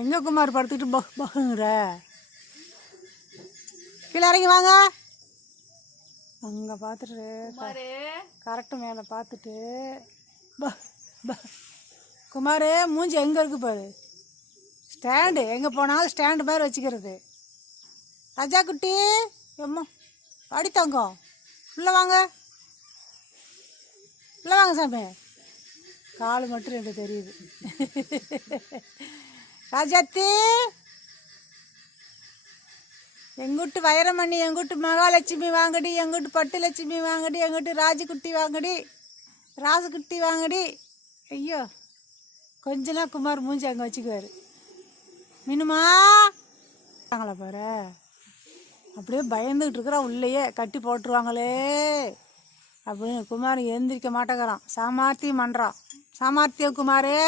எங்கே குமார் படுத்துக்கிட்டு பகுங்கிற? கீழே இறங்கி வாங்க. அங்கே பார்த்துட்டு கரெக்டு மேலே பார்த்துட்டு குமார் மூஞ்சி எங்கே இருக்கு பாரு. ஸ்டாண்டு எங்கே போனாலும் ஸ்டாண்டு மாதிரி வச்சுக்கிறது. ராஜா குட்டி எம்மா அடித்தாங்க. உள்ளே வாங்க, உள்ளே வாங்க சாமி. கால் மட்டும் எனக்கு தெரியுது. ராஜாத்தி எங்கிட்டு வைரமணி, எங்கிட்டு மகாலட்சுமி வாங்கடி, எங்கிட்டு பட்டு லட்சுமி வாங்கடி, எங்கிட்டு ராஜுக்குட்டி வாங்கடி, ராசுக்குட்டி வாங்கடி. ஐயோ கொஞ்ச நாள் குமார் மூஞ்சி அங்கே வச்சுக்குவார். மீனுமா வாங்களா பாரு. அப்படியே பயந்துக்கிட்டு இருக்கிறா. உள்ளேயே கட்டி போட்டுருவாங்களே அப்படின்னு குமார் எந்திரிக்க மாட்டேங்கிறான். சாமர்த்தியம் பண்ணுறான். சாமர்த்தியம் குமாரே.